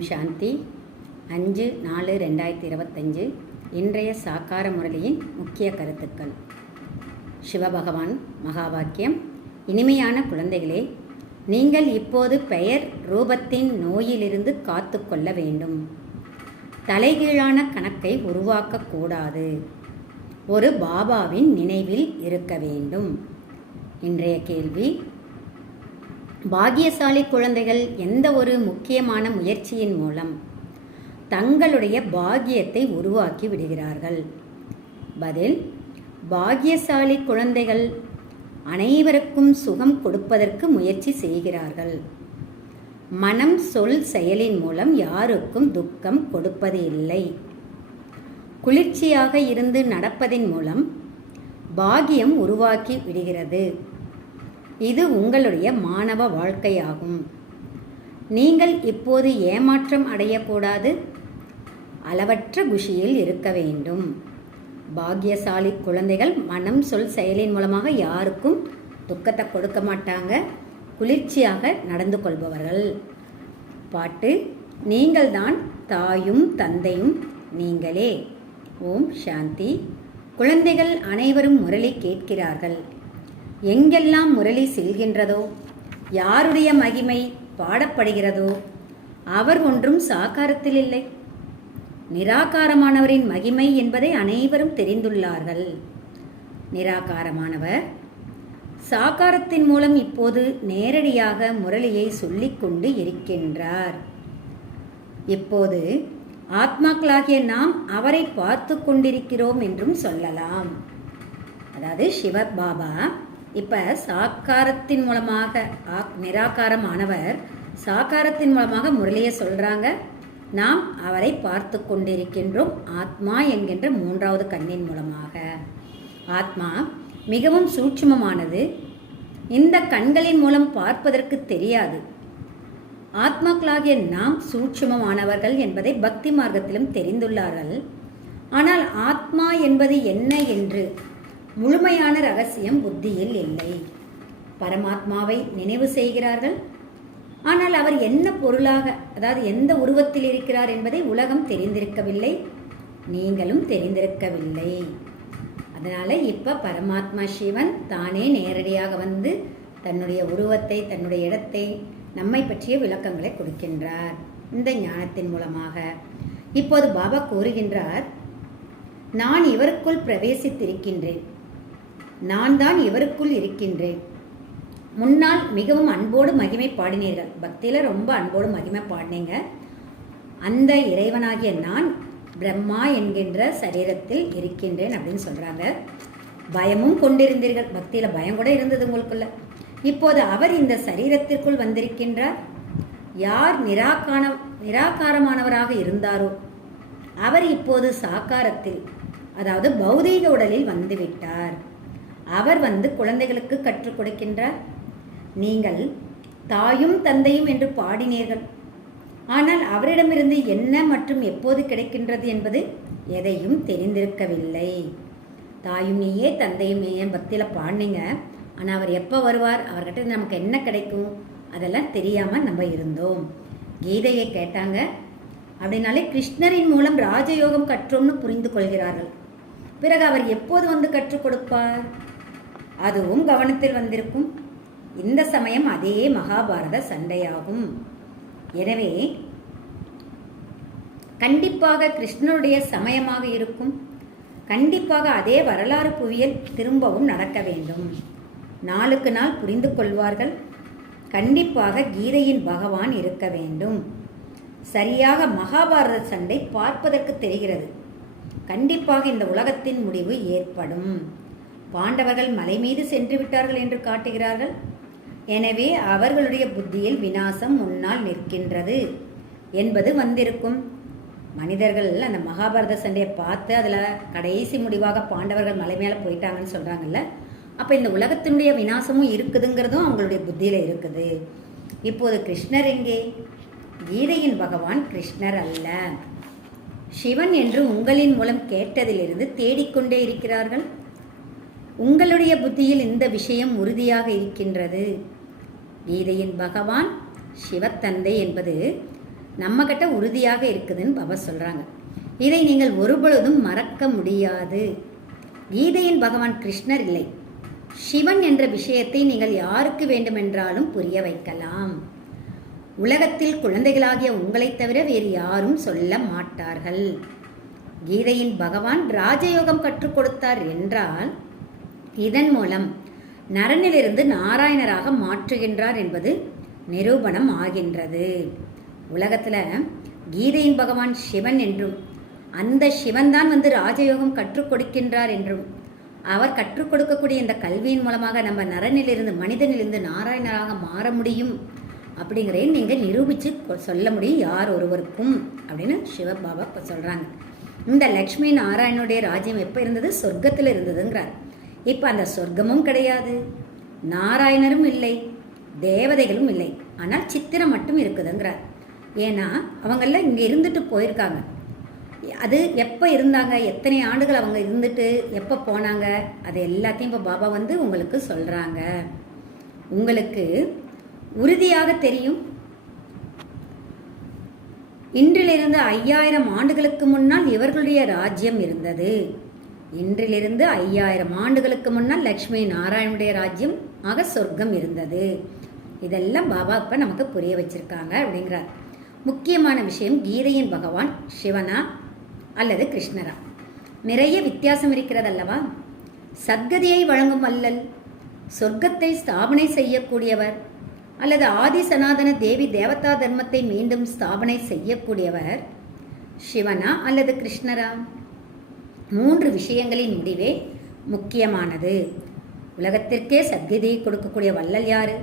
ஓம் சாந்தி. 5/4/2025 இன்றைய சாக்கார முரளியின் முக்கிய கருத்துக்கள். சிவபகவான் மகா வாக்கியம்: இனிமையான குழந்தைகளே, நீங்கள் இப்போது பெயர் ரூபத்தின் நோயிலிருந்து காத்து கொள்ள வேண்டும். தலைகீழான கணக்கை உருவாக்கக்கூடாது. ஒரு பாபாவின் நினைவில் இருக்க வேண்டும். இன்றைய கேள்வி: பாக்கியசாலி குழந்தைகள் எந்த ஒரு முக்கியமான முயற்சியின் மூலம் தங்களுடைய பாக்கியத்தை உருவாக்கி விடுகிறார்கள்? பதில்: பாக்கியசாலி குழந்தைகள் அனைவருக்கும் சுகம் கொடுப்பதற்கு முயற்சி செய்கிறார்கள். மனம், சொல், செயலின் மூலம் யாருக்கும் துக்கம் கொடுப்பது இல்லை. குளிர்ச்சியாக இருந்து நடப்பதின் மூலம் பாக்கியம் உருவாக்கி விடுகிறது. இது உங்களுடைய மாணவ வாழ்க்கையாகும். நீங்கள் இப்போது ஏமாற்றம் அடையக்கூடாது. அளவற்ற குஷியில் இருக்க வேண்டும். பாக்கியசாலி குழந்தைகள் மனம், சொல், செயலின் மூலமாக யாருக்கும் துக்கத்தை கொடுக்க மாட்டாங்க. குளிர்ச்சியாக நடந்து கொள்பவர்கள். பாட்டு: நீங்கள்தான் தாயும் தந்தையும் நீங்களே. ஓம் சாந்தி. குழந்தைகள் அனைவரும் முரளி கேட்கிறார்கள். எங்கெல்லாம் முரளி செல்கின்றதோ, யாருடைய மகிமை பாடப்படுகிறதோ, அவர் ஒன்றும் சாக்காரத்தில் இல்லை. நிராகாரமானவரின் மகிமை என்பதை அனைவரும் தெரிந்துள்ளார்கள். நிராகாரமானவர் சாக்காரத்தின் மூலம் இப்போது நேரடியாக முரளியை சொல்லிக்கொண்டு இருக்கின்றார். இப்போது ஆத்மாக்களாகிய நாம் அவரை பார்த்து கொண்டிருக்கிறோம் என்றும் சொல்லலாம். அதாவது சிவபாபா இப்போ சாக்காரத்தின் மூலமாக, நிராகாரமானவர் சாக்காரத்தின் மூலமாக முரளியை சொல்கிறாங்க. நாம் அவரை பார்த்து கொண்டிருக்கின்றோம் ஆத்மா என்கின்ற 3வது கண்ணின் மூலமாக. ஆத்மா மிகவும் சூட்சுமமானது. இந்த கண்களின் மூலம் பார்ப்பதற்கு தெரியாது. ஆத்மாக்களாகிய நாம் சூட்சுமமானவர்கள் என்பதை பக்தி மார்க்கத்திலும் தெரிந்துள்ளார்கள். ஆனால் ஆத்மா என்பது என்ன என்று முழுமையான ரகசியம் புத்தியில் இல்லை. பரமாத்மாவை நினைவு செய்கிறார்கள். ஆனால் அவர் என்ன பொருளாக, அதாவது எந்த உருவத்தில் இருக்கிறார் என்பதை உலகம் தெரிந்திருக்கவில்லை. நீங்களும் தெரிந்திருக்கவில்லை. அதனால் இப்போ பரமாத்மா சிவன் தானே நேரடியாக வந்து தன்னுடைய உருவத்தை, தன்னுடைய இடத்தை, நம்மை பற்றிய விளக்கங்களை கொடுக்கின்றார் இந்த ஞானத்தின் மூலமாக. இப்போது பாபா கூறுகின்றார், நான் இவருக்குள் பிரவேசித்திருக்கின்றேன். நான் தான் இவருக்குள் இருக்கின்றேன். முன்னால் மிகவும் அன்போடு மகிமை பாடினீர்கள். பக்தியில் ரொம்ப அன்போடு மகிமை பாடினீங்க. அந்த இறைவனாகிய நான் பிரம்மா என்கின்ற சரீரத்தில் இருக்கின்றேன் அப்படின்னு சொல்கிறாங்க. பயமும் கொண்டிருந்தீர்கள். பக்தியில் பயம் கூட இருந்தது உங்களுக்குள்ள. இப்போது அவர் இந்த சரீரத்திற்குள் வந்திருக்கின்றார். யார் நிராகாரமானவராக இருந்தாரோ அவர் இப்போது சாக்காரத்தில், அதாவது பௌதீக உடலில் வந்துவிட்டார். அவர் வந்து குழந்தைகளுக்கு கற்றுக் கொடுக்கின்றார். நீங்கள் தாயும் தந்தையும் என்று பாடினீர்கள். ஆனால் அவரிடமிருந்து என்ன மற்றும் எப்போது கிடைக்கின்றது என்பது எதையும் தெரிந்திருக்கவில்லை. தாயும் நீயே தந்தையும் நீயே பக்தியில் பாடினீங்க. ஆனால் அவர் எப்போ வருவார், அவர்கிட்ட நமக்கு என்ன கிடைக்கும், அதெல்லாம் தெரியாமல் நம்ம இருந்தோம். கீதையை கேட்டாங்க. அப்படின்னாலே கிருஷ்ணரின் மூலம் ராஜயோகம் கற்றோம்னு புரிந்து கொள்கிறார்கள். பிறகு அவர் எப்போது வந்து கற்றுக் கொடுப்பார், அதுவும் கவனத்தில் வந்திருக்கும். இந்த சமயம் அதே மகாபாரத சண்டையாகும். எனவே கண்டிப்பாக கிருஷ்ணனுடைய சமயமாக இருக்கும். கண்டிப்பாக அதே வரலாறு புவியல் திரும்பவும் நடக்க வேண்டும். நாளுக்கு நாள் புரிந்து கொள்வார்கள். கண்டிப்பாக கீதையின் பகவான் இருக்க வேண்டும். சரியாக மகாபாரத சண்டை பார்ப்பதற்கு தெரிகிறது. கண்டிப்பாக இந்த உலகத்தின் முடிவு ஏற்படும். பாண்டவர்கள் மலை மீது சென்று விட்டார்கள் என்று காட்டுகிறார்கள். எனவே அவர்களுடைய புத்தியில் விநாசம் முன்னால் நிற்கின்றது என்பது வந்திருக்கும். மனிதர்கள் அந்த மகாபாரத சண்டையை பார்த்து அதில் கடைசி முடிவாக பாண்டவர்கள் மலை மேலே போயிட்டாங்கன்னு சொல்கிறாங்கல்ல. அப்போ இந்த உலகத்தினுடைய விநாசமும் இருக்குதுங்கிறதும் அவங்களுடைய புத்தியில் இருக்குது. இப்போது கிருஷ்ணர் எங்கே? கீதையின் பகவான் கிருஷ்ணர் அல்ல, சிவன் என்று உங்களின் மூலம் கேட்டதிலிருந்து தேடிக்கொண்டே இருக்கிறார்கள். உங்களுடைய புத்தியில் இந்த விஷயம் உறுதியாக இருக்கின்றது. கீதையின் பகவான் சிவத்தந்தை என்பது நம்மக்கிட்ட உறுதியாக இருக்குதுன்னு பாபா சொல்கிறாங்க. இதை நீங்கள் ஒருபொழுதும் மறக்க முடியாது. கீதையின் பகவான் கிருஷ்ணர் இல்லை, சிவன் என்ற விஷயத்தை நீங்கள் யாருக்கு வேண்டுமென்றாலும் புரிய வைக்கலாம். உலகத்தில் குழந்தைகளாகிய உங்களைத் தவிர வேறு யாரும் சொல்ல மாட்டார்கள். கீதையின் பகவான் ராஜயோகம் கற்றுக் கொடுத்தார் என்றால் இதன் மூலம் நரனிலிருந்து நாராயணராக மாற்றுகின்றார் என்பது நிரூபணம் ஆகின்றது. உலகத்தில் கீதையின் பகவான் சிவன் என்றும் அந்த சிவன் தான் ராஜயோகம் கற்றுக் கொடுக்கின்றார் என்றும் அவர் கற்றுக் கொடுக்கக்கூடிய இந்த கல்வியின் மூலமாக நம்ம நரனிலிருந்து மனிதனிலிருந்து நாராயணராக மாற முடியும் அப்படிங்கிறதையும் நீங்கள் நிரூபித்து சொல்ல முடியும் யார் ஒருவருக்கும் அப்படின்னு சிவபாபா சொல்கிறாங்க. இந்த லக்ஷ்மி நாராயணனுடைய ராஜ்யம் எப்போ இருந்தது? சொர்க்கத்தில் இருந்ததுங்கிறார். இப்போ அந்த சொர்க்கமும் கிடையாது, நாராயணரும் இல்லை, தேவதைகளும் இல்லை, ஆனால் சித்திரம் மட்டும் இருக்குதுங்கிறார். ஏன்னா அவங்கெல்லாம் இங்கே இருந்துட்டு போயிருக்காங்க. அது எப்போ இருந்தாங்க, எத்தனை ஆண்டுகள் அவங்க இருந்துட்டு எப்போ போனாங்க, அது எல்லாத்தையும் இப்போ பாபா உங்களுக்கு சொல்கிறாங்க. உங்களுக்கு உறுதியாக தெரியும், இன்றிலிருந்து 5000 ஆண்டுகளுக்கு முன்னால் இவர்களுடைய ராஜ்யம் இருந்தது. இன்றிலிருந்து 5000 ஆண்டுகளுக்கு முன்னால் லக்ஷ்மி நாராயணனுடைய ராஜ்யம் ஆக சொர்க்கம் இருந்தது. இதெல்லாம் பாபா இப்போ நமக்கு புரிய வச்சிருக்காங்க அப்படிங்கிறார். முக்கியமான விஷயம், கீதையின் பகவான் சிவனா அல்லது கிருஷ்ணரா? நிறைய வித்தியாசம் இருக்கிறது அல்லவா? சத்கதியை வழங்கும் அல்லல், சொர்க்கத்தை ஸ்தாபனை செய்யக்கூடியவர் அல்லது ஆதி சனாதன தேவி தேவதா தர்மத்தை மீண்டும் ஸ்தாபனை செய்யக்கூடியவர் சிவனா அல்லது கிருஷ்ணரா? 3 விஷயங்களின் முடிவே முக்கியமானது. உலகத்திற்கே சத்கதியை கொடுக்கக்கூடிய வள்ளல் யாரு?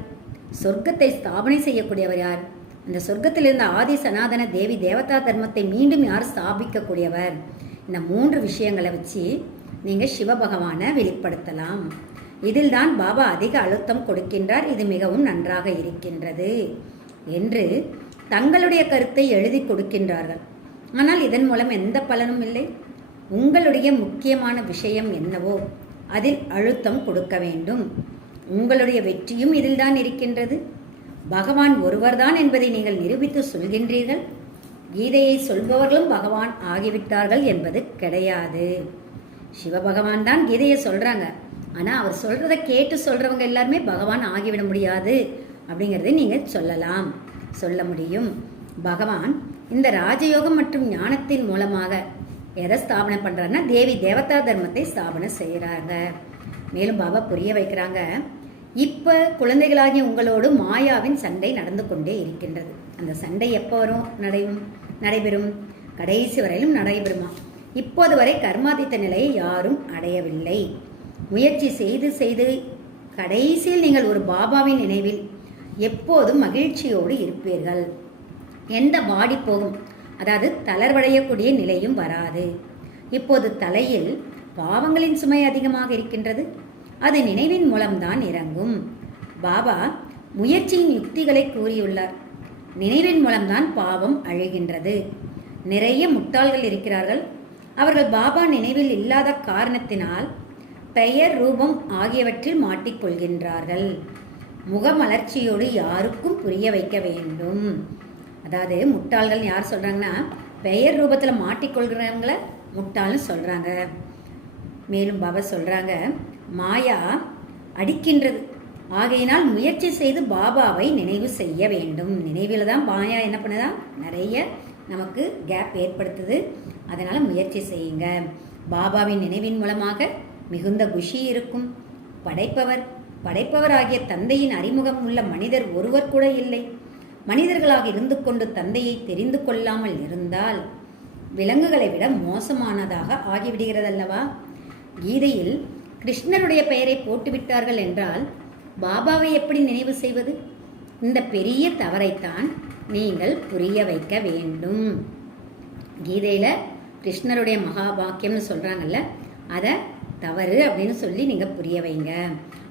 சொர்க்கத்தை ஸ்தாபனை செய்யக்கூடியவர் யார்? அந்த சொர்க்கத்திலிருந்து ஆதி சனாதன தேவி தேவதா தர்மத்தை மீண்டும் யார் ஸ்தாபிக்கக்கூடியவர்? இந்த 3 விஷயங்களை வச்சு நீங்கள் சிவபகவானை வெளிப்படுத்தலாம். இதில் தான் பாபா அதிக அழுத்தம் கொடுக்கின்றார். இது மிகவும் நன்றாக இருக்கின்றது என்று தங்களுடைய கருத்தை எழுதி கொடுக்கின்றார்கள். ஆனால் இதன் மூலம் எந்த பலனும் இல்லை. உங்களுடைய முக்கியமான விஷயம் என்னவோ அதில் அழுத்தம் கொடுக்க வேண்டும். உங்களுடைய வெற்றியும் இதில் தான் இருக்கின்றது. பகவான் ஒருவர்தான் என்பதை நீங்கள் நிரூபித்து சொல்கின்றீர்கள். கீதையை சொல்பவர்களும் பகவான் ஆகிவிட்டார்கள் என்பது கிடையாது. சிவபகவான் தான் கீதையை சொல்கிறாங்க. ஆனால் அவர் சொல்கிறத கேட்டு சொல்கிறவங்க எல்லாருமே பகவான் ஆகிவிட முடியாது அப்படிங்கிறத நீங்கள் சொல்ல முடியும். பகவான் இந்த ராஜயோகம் மற்றும் ஞானத்தின் மூலமாக எதை ஸ்தாபனை பண்ணுறாருன்னா தேவி தேவதா தர்மத்தை ஸ்தாபனை செய்கிறாங்க. மேலும் பாபா புரிய வைக்கிறாங்க, இப்போ குழந்தைகளாகிய உங்களோடு மாயாவின் சண்டை நடந்து கொண்டே இருக்கின்றது. அந்த சண்டை எப்போ நடைபெறும்? கடைசி வரையிலும் நடைபெறுமா? இப்போது வரை கர்மாதித்த நிலையை யாரும் அடையவில்லை. முயற்சி செய்து செய்து கடைசியில் நீங்கள் ஒரு பாபாவின் நினைவில் எப்போதும் மகிழ்ச்சியோடு இருப்பீர்கள். எந்த பாடி போகும், அதாவது தளர்வடையக்கூடிய நிலையும் வராது. இப்போது தலையில் பாவங்களின் சுமை அதிகமாக இருக்கின்றது. அது நினைவின் மூலம்தான் இறங்கும். பாபா முயற்சியின் யுக்திகளை கூறியுள்ளார். நினைவின் மூலம்தான் பாவம் அழிகின்றது. நிறைய முட்டாள்கள் இருக்கிறார்கள். அவர்கள் பாபா நினைவில் இல்லாத காரணத்தினால் பெயர், ரூபம் ஆகியவற்றில் மாட்டிக்கொள்கின்றார்கள். முகமலர்ச்சியோடு யாருக்கும் புரிய வைக்க வேண்டும். அதாவது முட்டாள்கள் யார் சொல்கிறாங்கன்னா, பெயர் ரூபத்தில் மாட்டிக்கொள்கிறவங்கள முட்டாள்னு சொல்கிறாங்க. மேலும் பாபா சொல்கிறாங்க, மாயா அடிக்கின்றது. ஆகையினால் முயற்சி செய்து பாபாவை நினைவு செய்ய வேண்டும். நினைவில் தான் மாயா என்ன பண்ணுதா, நிறைய நமக்கு கேப் ஏற்படுத்துது. அதனால் முயற்சி செய்யுங்க. பாபாவின் நினைவின் மூலமாக மிகுந்த குஷி இருக்கும். படைப்பவர் ஆகிய தந்தையின் அறிமுகம் உள்ள மனிதர் ஒருவர் கூட இல்லை. மனிதர்களாக இருந்து கொண்டு தந்தையை தெரிந்து கொள்ளாமல் இருந்தால் விலங்குகளை விட மோசமானதாக ஆகிவிடுகிறதல்லவா? கீதையில் கிருஷ்ணருடைய பெயரை போட்டுவிட்டார்கள் என்றால் பாபாவை எப்படி நினைவு செய்வது? இந்த பெரிய தவறைத்தான் நீங்கள் புரிய வைக்க வேண்டும். கீதையில் கிருஷ்ணருடைய மகாபாக்கியம்னு சொல்கிறாங்கல்ல, அதை தவறு அப்படின்னு சொல்லி நீங்கள் புரிய வைங்க.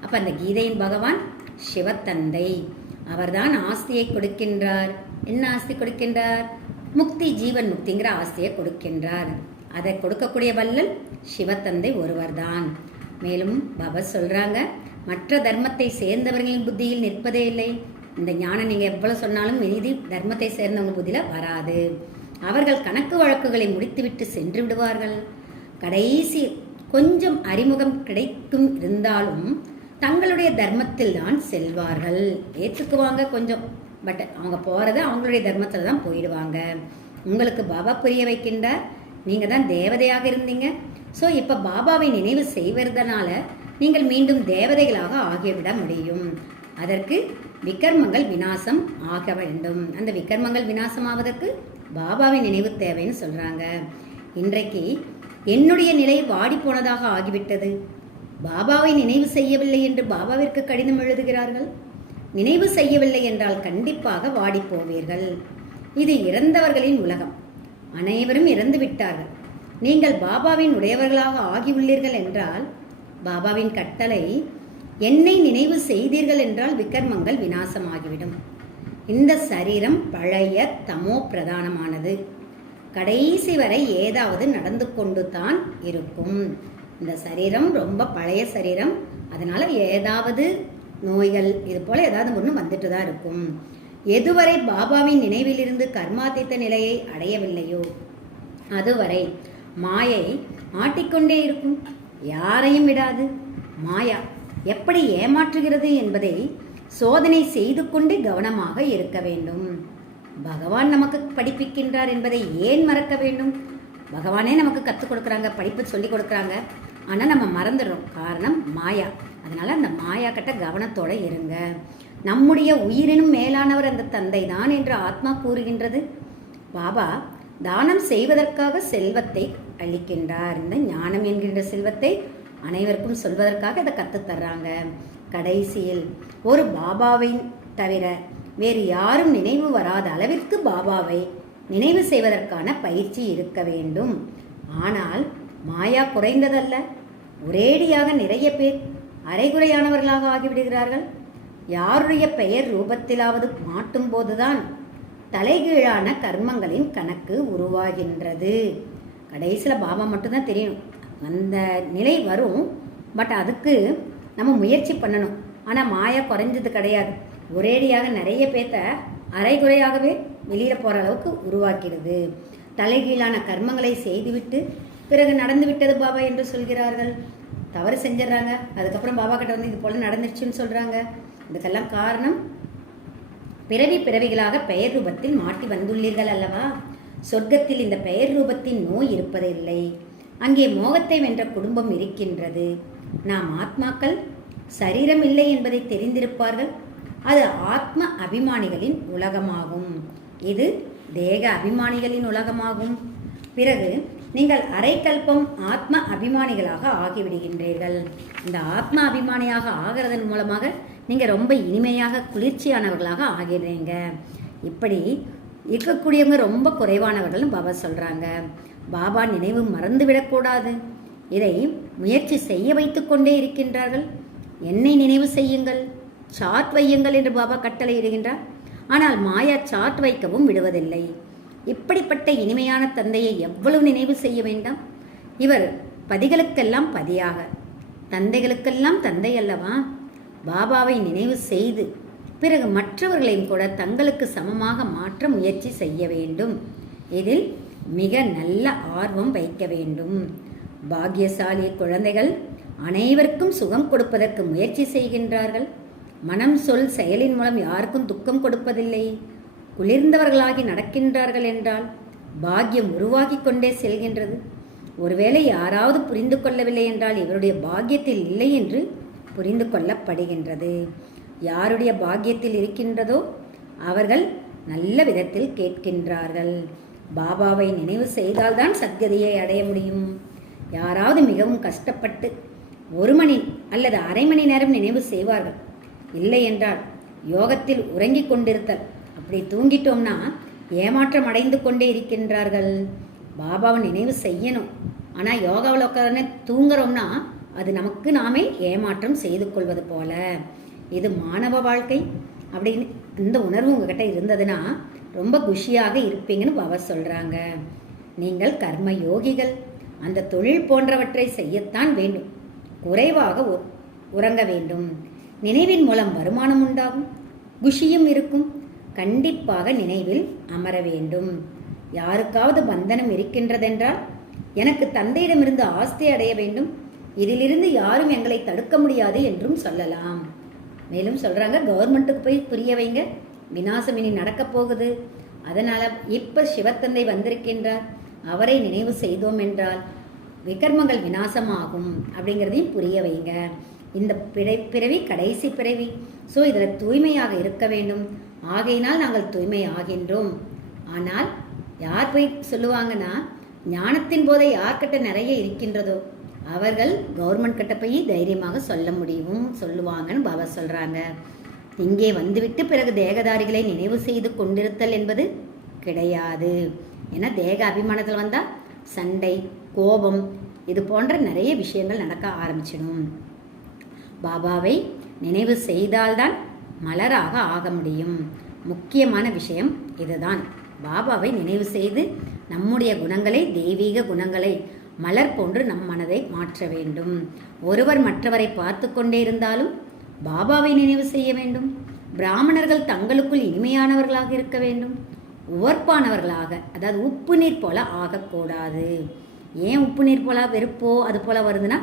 அப்போ அந்த கீதையின் பகவான் சிவத்தந்தை, அவர்தான் ஆஸ்தியை கொடுக்கின்றார். என்ன ஆஸ்தி கொடுக்கின்றார்? முக்தி, ஜீவன் முக்திங்கிற ஆஸ்தியை கொடுக்கின்றார். அதை கொடுக்கக்கூடிய வல்லல் சிவத்தந்தை ஒருவர்தான். மேலும் பாபா சொல்கிறாங்க, மற்ற தர்மத்தை சேர்ந்தவர்களின் புத்தியில் நிற்பதே இல்லை. இந்த ஞானம் நீங்கள் எவ்வளோ சொன்னாலும் நீதி தர்மத்தை சேர்ந்தவங்க புத்தியில் வராது. அவர்கள் கணக்கு வழக்குகளை முடித்துவிட்டு சென்று விடுவார்கள். கடைசி கொஞ்சம் அறிமுகம் கிடைக்கும் இருந்தாலும் தங்களுடைய தர்மத்தில் தான் செல்வார்கள். ஏற்றுக்குவாங்க கொஞ்சம், பட் அவங்க போகிறது அவங்களுடைய தர்மத்தில் தான் போயிடுவாங்க. உங்களுக்கு பாபா புரிய வைக்கின்றார், நீங்கள் தான் தேவதையாக இருந்தீங்க. ஸோ இப்போ பாபாவை நினைவு செய்வதனால நீங்கள் மீண்டும் தேவதைகளாக ஆகிவிட முடியும். அதற்கு விக்கர்மங்கள் விநாசம் ஆக வேண்டும். அந்த விக்கர்மங்கள் விநாசமாவதற்கு பாபாவின் நினைவு தேவைன்னு சொல்கிறாங்க. இன்றைக்கு என்னுடைய நிலை வாடி போனதாக ஆகிவிட்டது, பாபாவை நினைவு செய்யவில்லை என்று பாபாவிற்கு கடிதம் எழுதுகிறார்கள். நினைவு செய்யவில்லை என்றால் கண்டிப்பாக வாடி போவீர்கள். இது இறந்தவர்களின் உலகம், அனைவரும் இறந்து விட்டார்கள். நீங்கள் பாபாவின் உடையவர்களாக ஆகியுள்ளீர்கள் என்றால் பாபாவின் கட்டளை என்னை நினைவு செய்தீர்கள் என்றால் விக்கர்மங்கள் விநாசமாகிவிடும். இந்த சரீரம் பழைய தமோ பிரதானமானது, கடைசி வரை ஏதாவது நடந்து கொண்டு தான் இருக்கும். இந்த சரீரம் ரொம்ப பழைய சரீரம், அதனால ஏதாவது நோய்கள் இது போல ஏதாவது ஒன்று வந்துட்டு தான் இருக்கும். எதுவரை பாபாவின் நினைவிலிருந்து கர்மாதித்த நிலையை அடையவில்லையோ அதுவரை மாயை ஆட்டிக்கொண்டே இருக்கும், யாரையும் விடாது. மாயா எப்படி ஏமாற்றுகிறது என்பதை சோதனை செய்து கொண்டு கவனமாக இருக்க வேண்டும். பகவான் நமக்கு படிப்பிக்கின்றார் என்பதை ஏன் மறக்க வேண்டும்? பகவானே நமக்கு கற்றுக் கொடுக்குறாங்க, படிப்பு சொல்லி கொடுக்குறாங்க, ஆனால் நம்ம மறந்துடுறோம். காரணம் மாயா. அதனால் அந்த மாயா கிட்ட கவனத்தோடு இருங்க. நம்முடைய உயிரினும் மேலானவர் அந்த தந்தை தான் என்று ஆத்மா கூறுகின்றது. பாபா தானம் செய்வதற்காக செல்வத்தை அளிக்கின்றார். இந்த ஞானம் என்கின்ற செல்வத்தை அனைவருக்கும் சொல்வதற்காக இதை கற்றுத்தர்றாங்க. கடைசியில் ஒரு பாபாவை தவிர வேறு யாரும் நினைவு வராத அளவிற்கு பாபாவை நினைவு செய்வதற்கான பயிற்சி இருக்க வேண்டும். ஆனால் மாயா குறைந்ததல்ல, ஒரேடியாக நிறைய பேர் அரைகுறையானவர்களாக ஆகிவிடுகிறார்கள். யாருடைய பெயர் ரூபத்திலாவது மாட்டும் போதுதான் தலைகீழான கர்மங்களின் கணக்கு உருவாகின்றது. கடைசியில் பாபா மட்டும்தான் தெரியணும். அந்த நிலை வரும், பட் அதுக்கு நம்ம முயற்சி பண்ணணும். ஆனால் மாயா குறைஞ்சது கிடையாது, ஒரேடியாக நிறைய பேர்த்த அரைகுறையாகவே வெளியில் போகிற அளவுக்கு உருவாக்கிறது. தலைகீழான கர்மங்களை செய்துவிட்டு பிறகு நடந்து விட்டது பாபா என்று சொல்கிறார்கள். தவறு செஞ்சிடறாங்க, அதுக்கப்புறம் பாபா கிட்ட வந்து இது போல் நடந்துருச்சுன்னு சொல்கிறாங்க. இதுக்கெல்லாம் காரணம் பிறவிகளாக பெயர் ரூபத்தில் மாட்டி வந்துள்ளீர்கள் அல்லவா? சொர்க்கத்தில் இந்த பெயர் ரூபத்தின் நோய் இருப்பதில்லை. அங்கே மோகத்தை வென்ற குடும்பம் இருக்கின்றது. நாம் ஆத்மாக்கள், சரீரம் இல்லை என்பதை தெரிந்திருப்பார்கள். அது ஆத்ம அபிமானிகளின் உலகமாகும், இது தேக அபிமானிகளின் உலகமாகும். பிறகு நீங்கள் அரைக்கல்பம் ஆத்ம அபிமானிகளாக ஆகிவிடுகின்றீர்கள். இந்த ஆத்ம அபிமானியாக ஆகிறதன் மூலமாக நீங்கள் ரொம்ப இனிமையாக குளிர்ச்சியானவர்களாக ஆகிறீங்க. இப்படி இருக்கக்கூடியவங்க ரொம்ப குறைவானவர்கள்னு பாபா சொல்கிறாங்க. பாபா நினைவு மறந்துவிடக்கூடாது. இதை முயற்சி செய்ய வைத்து கொண்டே இருக்கின்றார்கள். என்னை நினைவு செய்யுங்கள், சாட் வையுங்கள் என்று பாபா கட்டளை இடுகின்றார். ஆனால் மாயா சாட் வைக்கவும் விடுவதில்லை. இப்படிப்பட்ட இனிமையான தந்தையை எவ்வளவு நினைவு செய்ய வேண்டாம்? இவர் பதிகளுக்கெல்லாம் பதியாக, தந்தைகளுக்கெல்லாம் தந்தை அல்லவா? பாபாவை நினைவு செய்து பிறகு மற்றவர்களையும் கூட தங்களுக்கு சமமாக மாற்ற முயற்சி செய்ய வேண்டும். இதில் மிக நல்ல ஆர்வம் வைக்க வேண்டும். பாக்கியசாலி குழந்தைகள் அனைவருக்கும் சுகம் கொடுப்பதற்கு முயற்சி செய்கின்றார்கள். மனம், சொல், செயலின் மூலம் யாருக்கும் துக்கம் கொடுப்பதில்லை. குளிர்ந்தவர்களாகி நடக்கின்றார்கள் என்றால் பாக்கியம் உருவாகி கொண்டே செல்கின்றது. ஒருவேளை யாராவது புரிந்து கொள்ளவில்லை என்றால் இவருடைய பாக்கியத்தில் இல்லை என்று புரிந்து கொள்ளப்படுகின்றது. யாருடைய பாக்கியத்தில் இருக்கின்றதோ அவர்கள் நல்ல விதத்தில் கேட்கின்றார்கள். பாபாவை நினைவு செய்தால்தான் சத்கதியை அடைய முடியும். யாராவது மிகவும் கஷ்டப்பட்டு 1 மணி அல்லது அரை மணி நேரம் நினைவு செய்வார்கள். இல்லை என்றால் யோகத்தில் உறங்கிக் கொண்டிருத்தல், அப்படி தூங்கிட்டோம்னா ஏமாற்றம் அடைந்து கொண்டே இருக்கின்றார்கள். பாபாவை நினைவு செய்யணும், ஆனால் யோகாவில் உட்காரனே தூங்குறோம்னா அது நமக்கு நாமே ஏமாற்றம் செய்து கொள்வது போல. இது மாணவ வாழ்க்கை அப்படின்னு இந்த உணர்வு உங்ககிட்ட இருந்ததுன்னா ரொம்ப குஷியாக இருப்பீங்கன்னு பாபா சொல்கிறாங்க. நீங்கள் கர்ம யோகிகள், அந்த தொழில் போன்றவற்றை செய்யத்தான் வேண்டும். குறைவாக உறங்க வேண்டும். நினைவின் மூலம் வருமானம் உண்டாகும். குஷியும் இருக்கும். கண்டிப்பாக நினைவில் அமர வேண்டும். யாருக்காவது பந்தனம் இருக்கின்றதென்றால் எனக்கு தந்தையிடமிருந்து ஆஸ்தி அடைய வேண்டும், இதிலிருந்து யாரும் எங்களை தடுக்க முடியாது என்றும் சொல்லலாம். மேலும் சொல்றாங்க, கவர்மெண்ட்டுக்கு போய் புரிய வைங்க, விநாசம் இனி நடக்க போகுது. அதனால இப்ப சிவத்தந்தை வந்திருக்கின்றார், அவரை நினைவு செய்தோம் என்றால் விகர்மங்கள் விநாசமாகும் அப்படிங்கிறதையும் புரிய வைங்க. இந்த பிறவி கடைசி பிறவி, ஸோ இதில் தூய்மையாக இருக்க வேண்டும். ஆகையினால் நாங்கள் தூய்மை ஆகின்றோம். ஆனால் யார் போய் சொல்லுவாங்கன்னா, ஞானத்தின் போதை யார்கிட்ட நிறைய இருக்கின்றதோ அவர்கள் கவர்மெண்ட் கிட்ட போய் தைரியமாக சொல்ல முடியும் சொல்லுவாங்கன்னு பாபா சொல்றாங்க. இங்கே வந்துவிட்டு பிறகு தேகதாரிகளை நினைவு செய்து கொண்டிருத்தல் என்பது கிடையாது. ஏன்னா தேக அபிமானத்தில் வந்தால் சண்டை, கோபம், இது போன்ற நிறைய விஷயங்கள் நடக்க ஆரம்பிச்சிடும். பாபாவை நினைவு செய்தால்தான் மலராக ஆக முடியும். முக்கியமான விஷயம் இதுதான். பாபாவை நினைவு செய்து நம்முடைய குணங்களை, தெய்வீக குணங்களை மலர் போன்று நம் மனதை மாற்ற வேண்டும். ஒருவர் மற்றவரை பார்த்து கொண்டே இருந்தாலும் பாபாவை நினைவு செய்ய வேண்டும். பிராமணர்கள் தங்களுக்குள் இனிமையானவர்களாக இருக்க வேண்டும், உவர்ப்பானவர்களாக, அதாவது உப்பு நீர் போல ஆகக்கூடாது. ஏன் உப்பு நீர் போல வெறுப்போ அது போல வருதுன்னா,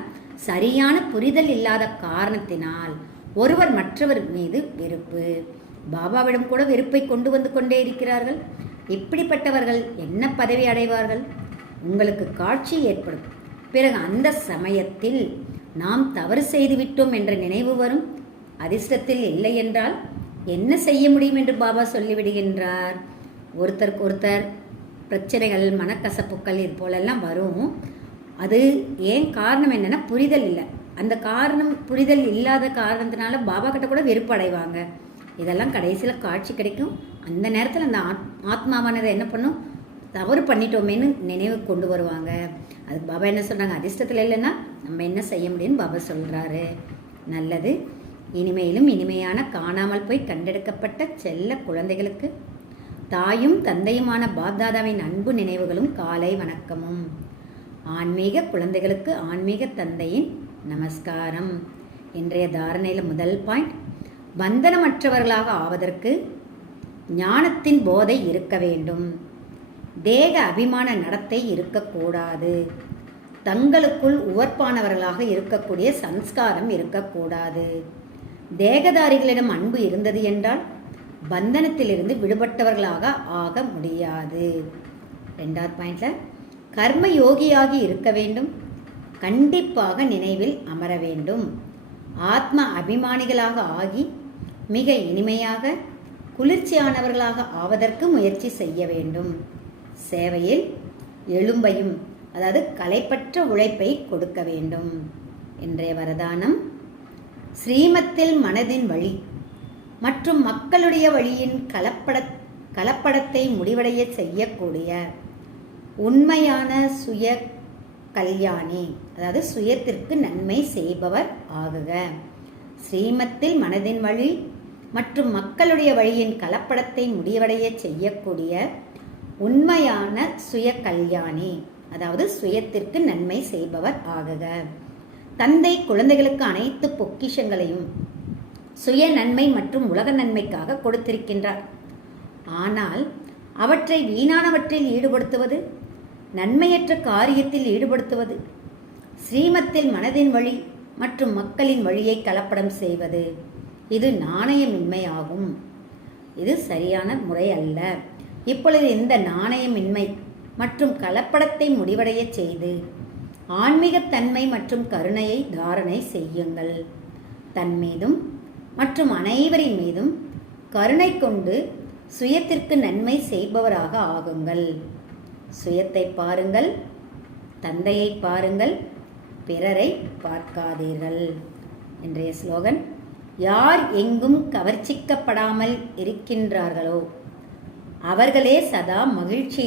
சரியான புரிதல் இல்லாத காரணத்தினால் ஒருவர் மற்றவர் மீது வெறுப்பு. பாபாவிடம் கூட வெறுப்பை கொண்டு வந்து கொண்டே இருக்கிறார்கள். இப்படிப்பட்டவர்கள் என்ன பதவி அடைவார்கள்? உங்களுக்கு காட்சி ஏற்படும். பிறகு அந்த சமயத்தில் நாம் தவறு செய்து விட்டோம் என்ற நினைவு வரும். அதிர்ஷ்டத்தில் இல்லை என்றால் என்ன செய்ய முடியும் என்று பாபா சொல்லிவிடுகின்றார். ஒருத்தருக்கு ஒருத்தர் பிரச்சனைகள், மனக்கசப்புக்கள் இது போலெல்லாம் வரும். அது ஏன் காரணம் என்னன்னா, புரிதல் இல்லை. அந்த காரணம் புரிதல் இல்லாத காரணத்தினால பாபா கிட்ட கூட வெறுப்படைவாங்க. இதெல்லாம் கடைசியில் காட்சி கிடைக்கும். அந்த நேரத்தில் அந்த ஆத்மாவானதை என்ன பண்ணும், தவறு பண்ணிட்டோமேன்னு நினைவு கொண்டு வருவாங்க. அதுக்கு பாபா என்ன சொல்கிறாங்க, அதிர்ஷ்டத்தில் இல்லைன்னா நம்ம என்ன செய்ய முடியும்னு பாபா சொல்கிறாரு. நல்லது. இனிமையிலும் இனிமையான காணாமல் போய் கண்டெடுக்கப்பட்ட செல்ல குழந்தைகளுக்கு தாயும் தந்தையுமான பாப்தாதாவின் அன்பு நினைவுகளும் காலை வணக்கமும். ஆன்மீக குழந்தைகளுக்கு ஆன்மீக தந்தையின் நமஸ்காரம். இன்றைய தாரணையில் முதல் பாயிண்ட், பந்தனமற்றவர்களாக ஆவதற்கு ஞானத்தின் போதை இருக்க வேண்டும். தேக அபிமான நடத்தை இருக்கக்கூடாது. தங்களுக்குள் உவர்ப்பானவர்களாக இருக்கக்கூடிய சம்ஸ்காரம் இருக்கக்கூடாது. தேகதாரிகளிடம் அன்பு இருந்தது என்றால் பந்தனத்திலிருந்து விடுபட்டவர்களாக ஆக முடியாது. 2வது பாயிண்ட்ல, கர்ம யோகியாகி இருக்க வேண்டும். கண்டிப்பாக நினைவில் அமர வேண்டும். ஆத்ம அபிமானிகளாக ஆகி மிக இனிமையாக குளிர்ச்சியானவர்களாக ஆவதற்கு முயற்சி செய்ய வேண்டும். சேவையில் எழும்பையும், அதாவது கலைப்பற்ற உழைப்பை கொடுக்க வேண்டும். இன்றைய வரதானம், ஸ்ரீமத்தில் மனதின் வழி மற்றும் மக்களுடைய வழியின் கலப்படத்தை முடிவடைய செய்யக்கூடிய உண்மையான சுய கல்யாணி, அதாவது சுயத்திற்கு நன்மை செய்பவர் ஆகுக. ஸ்ரீமத்தில் மனதின் வழி மற்றும் மக்களுடைய வழியின் கலப்படத்தை முடிவடைய செய்யக்கூடிய உண்மையான சுய கல்யாணி, அதாவது சுயத்திற்கு நன்மை செய்பவர் ஆகுக. தந்தை குழந்தைகளுக்கு அனைத்து பொக்கிஷங்களையும் சுய நன்மை மற்றும் உலக நன்மைக்காக கொடுத்திருக்கின்றார். ஆனால் அவற்றை வீணானவற்றில் ஈடுபடுத்துவது, நன்மையற்ற காரியத்தில் ஈடுபடுத்துவது, ஸ்ரீமத்தில் மனதின் வழி மற்றும் மக்களின் வழியை கலப்படம் செய்வது, இது நாணயமின்மையாகும். இது சரியான முறை அல்ல. இப்பொழுது இந்த நாணயமின்மை மற்றும் கலப்படத்தை முடிவடைய செய்து ஆன்மீகத்தன்மை மற்றும் கருணையை தாரணை செய்யுங்கள். தன் மீதும் மற்றும் அனைவரின் மீதும் கருணை கொண்டு சுயத்திற்கு நன்மை செய்பவராக ஆகுங்கள். சுயத்தை பாருங்கள், தந்தையை பாருங்கள், பிறரை பார்க்காதீர்கள். இன்றைய ஸ்லோகன், யார் எங்கும் கவர்ச்சிக்கப்படாமல் இருக்கின்றார்களோ அவர்களே சதா மகிழ்ச்சி